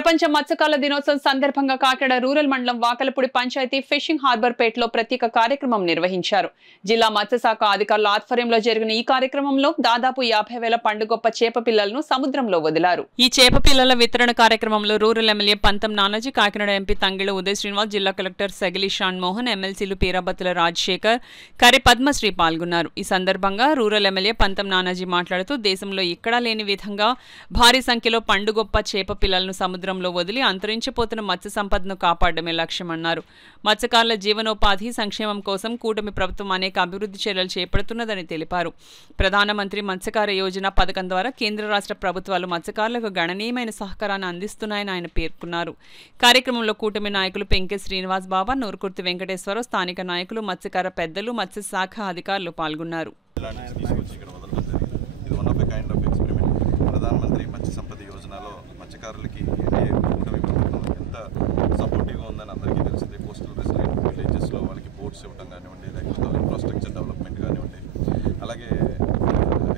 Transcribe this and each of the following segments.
ప్రపంచ మత్స్యకారుల దినోత్సవం సందర్భంగా కాకినాడ రూరల్ మండలం వాకలపూడి పంచాయతీ ఫిషింగ్ హార్బర్ పేటలో ప్రత్యేక కార్యక్రమం నిర్వహించారు. జిల్లా మత్స్యశాఖ అధికారుల ఆధ్వర్యంలో జరిగిన ఈ కార్యక్రమంలో దాదాపు 50,000 పండుగొప్ప చేప పిల్లలను సముద్రంలో వదిలారు. ఈ చేప పిల్లల వితరణ కార్యక్రమంలో రూరల్ ఎమ్మెల్యే పంతం నానాజీ, కాకినాడ ఎంపీ తంగిళ్ల ఉదయ్ శ్రీనివాస్, జిల్లా కలెక్టర్ సగిలి షాన్ మోహన్, ఎమ్మెల్సీలు పీరాబత్తుల రాజశేఖర్, కరి పద్మశ్రీ పాల్గొన్నారు. ఈ సందర్భంగా రూరల్ ఎమ్మెల్యే పంతం నానాజీ మాట్లాడుతూ దేశంలో ఎక్కడా లేని విధంగా భారీ సంఖ్యలో పండుగొప్ప చేప పిల్లలను సముద్రంలో వదిలి అంతరించిపోతున్న మత్స్య సంపదను కాపాడమే లక్ష్యమన్నారు. మత్స్యకారుల జీవనోపాధి సంక్షేమం కోసం కూటమి ప్రభుత్వం అనేక అభివృద్ధి చర్యలు చేపడుతున్నదని తెలిపారు. ప్రధానమంత్రి మత్స్యకార యోజన పథకం ద్వారా కేంద్ర రాష్ట్ర ప్రభుత్వాలు మత్స్యకారులకు గణనీయమైన సహకారాన్ని అందిస్తున్నాయని ఆయన పేర్కొన్నారు. కార్యక్రమంలో కూటమి నాయకులు పెంకె శ్రీనివాస్ బాబా, నూరుకుర్తి వెంకటేశ్వరరావు, స్థానిక నాయకులు, మత్స్యకార పెద్దలు, మత్స్యశాఖ అధికారులు పాల్గొన్నారు. ప్రధానమంత్రి మత్స్య సంపద యోజనలో మత్స్యకారులకి ఎన్డీఏ కూటమి ప్రభుత్వం ఎంత సపోర్టివ్గా ఉందని అందరికీ తెలిసింది. కోస్టల్ విలేజెస్లో వాళ్ళకి బోట్స్ ఇవ్వడం కానివ్వండి, లేకపోతే ఇన్ఫ్రాస్ట్రక్చర్ డెవలప్మెంట్ కానివ్వండి, అలాగే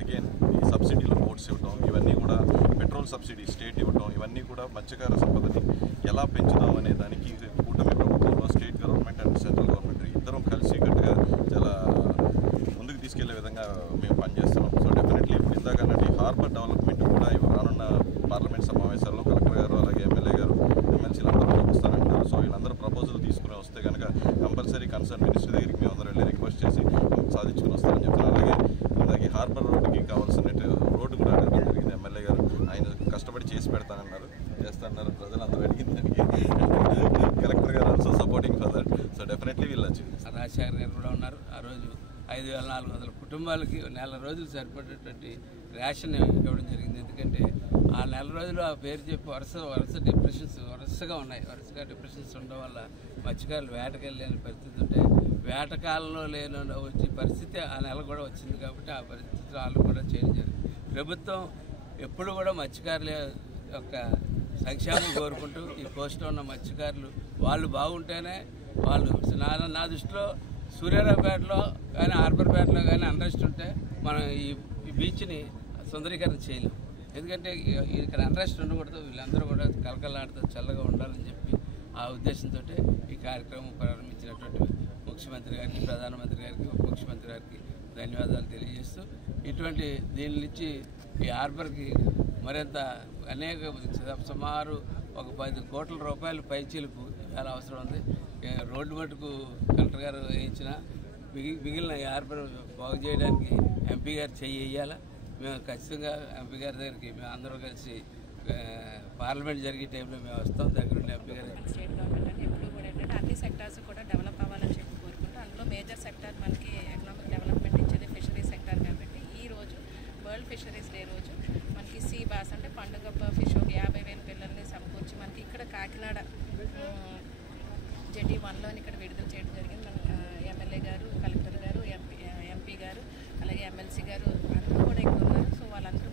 అగైన్ ఈ సబ్సిడీలో బోట్స్ ఇవ్వడం, ఇవన్నీ కూడా పెట్రోల్ సబ్సిడీ స్టేట్ ఇవ్వడం, ఇవన్నీ కూడా మత్స్యకార సంపదని ఎలా పెంచుదాం అనే దానికి కూటమి ప్రభుత్వంలో state government and central government ఇద్దరం కలిసి గట్టిగా చాలా ముందుకు తీసుకెళ్లే విధంగా మేము పనిచేస్తున్నాం. సో డెఫినెట్లీ ఇప్పుడు ఇందాకనండి హార్బర్ డెవలప్మెంట్ కూడా రానున్న పార్లమెంట్ సమావేశాల్లో కలెక్టర్ గారు, అలాగే ఎమ్మెల్యే గారు, ఎమ్మెల్సీలు అందరూ చూపిస్తారంటారు. సో వీళ్ళందరూ ప్రపోజల్ తీసుకుని వస్తే కనుక కంపల్సరీ కన్సర్న్ మినిస్టర్ దగ్గరికి మేము అందరూ వెళ్ళి రిక్వెస్ట్ చేసి సాధించుకుని వస్తారని చెప్తాను. అలాగే ఇందాక హార్బర్ రోడ్డుకి కావాల్సిన రోడ్డు కూడా అడగడం జరిగింది. ఎమ్మెల్యే గారు ఆయన కష్టపడి చేసి పెడతానన్నారు, చేస్తానన్నారు. ప్రజలందరూ అడిగిన దానికి కలెక్టర్ గారు also supporting for that. So definitely వీళ్ళొచ్చు. రాజశేఖర్ గారు కూడా ఉన్నారు. ఆ రోజు 5,400 కుటుంబాలకి నెల రోజులు సరిపడేటువంటి రేషన్ ఇవ్వడం జరిగింది. ఎందుకంటే ఆ నెల రోజులు ఆ పేరు చెప్పి వరుస డిప్రెషన్స్ వరుసగా ఉన్నాయి. వరుసగా డిప్రెషన్స్ ఉండడం వల్ల మత్స్యకారులు వేటకెళ్ళలేని పరిస్థితి ఉంటే వేటకాలంలో లేని వచ్చే పరిస్థితి ఆ నెల కూడా వచ్చింది. కాబట్టి ఆ పరిస్థితులు వాళ్ళు కూడా చేయడం జరిగింది. ప్రభుత్వం ఎప్పుడు కూడా మత్స్యకారుల యొక్క సంక్షేమం కోరుకుంటూ ఈ కోస్ట్లో ఉన్న మత్స్యకారులు వాళ్ళు బాగుంటేనే వాళ్ళు నా దృష్టిలో సూర్యారావుపేటలో కానీ హార్బర్పేటలో కానీ అన్రెస్ట్ ఉంటే మనం ఈ బీచ్ని సుందరీకరణ చేయలేం. ఎందుకంటే ఇక్కడ అన్రెస్ట్ ఉండకూడదు, వీళ్ళందరూ కూడా కలకలాడుతూ చల్లగా ఉండాలని చెప్పి ఆ ఉద్దేశంతో ఈ కార్యక్రమం ప్రారంభించినటువంటి ముఖ్యమంత్రి గారికి, ప్రధానమంత్రి గారికి, ఉప ముఖ్యమంత్రి గారికి ధన్యవాదాలు తెలియజేస్తూ ఇటువంటి దీని నుంచి ఈ హార్బర్కి మరింత అనేక సుమారు ఒక 10 కోట్ల రూపాయలు పైచీలకు చాలా అవసరం ఉంది. రోడ్డు మటుకు కలెక్టర్ గారు వేయించిన మిగిలిన హార్బర్ బాగు చేయడానికి ఎంపీ గారు చెయ్యాలా. మేము ఖచ్చితంగా ఎంపీ గారి దగ్గరికి మేము అందరూ కలిసి పార్లమెంట్ జరిగే టైంలో మేము వస్తాం. దగ్గర ఎంపీ గారు స్టేట్ గవర్నమెంట్ అంటే ఎప్పుడు కూడా ఏంటంటే అన్ని సెక్టార్స్ కూడా డెవలప్ అవ్వాలని చెప్పి కోరుకుంటూ అందులో మేజర్ సెక్టార్ మనకి ఎకనామిక్ డెవలప్మెంట్ ఇచ్చేది ఫిషరీస్ సెక్టార్. కాబట్టి ఈరోజు వరల్డ్ ఫిషరీస్ డే రోజు మనకి సీ బాస్ అంటే పండుగ ఫిష్ ఒక 50,000 పిల్లల్ని సమకూర్చి మనకి ఇక్కడ కాకినాడ జెటీ 1లోని ఇక్కడ విడుదల చేయడం జరిగింది. మన ఎమ్మెల్యే గారు, కలెక్టర్ గారు, ఎంపీ గారు, అలాగే ఎమ్మెల్సీ గారు అందరూ కూడా ఇక్కడ ఉన్నారు. సో వాళ్ళందరూ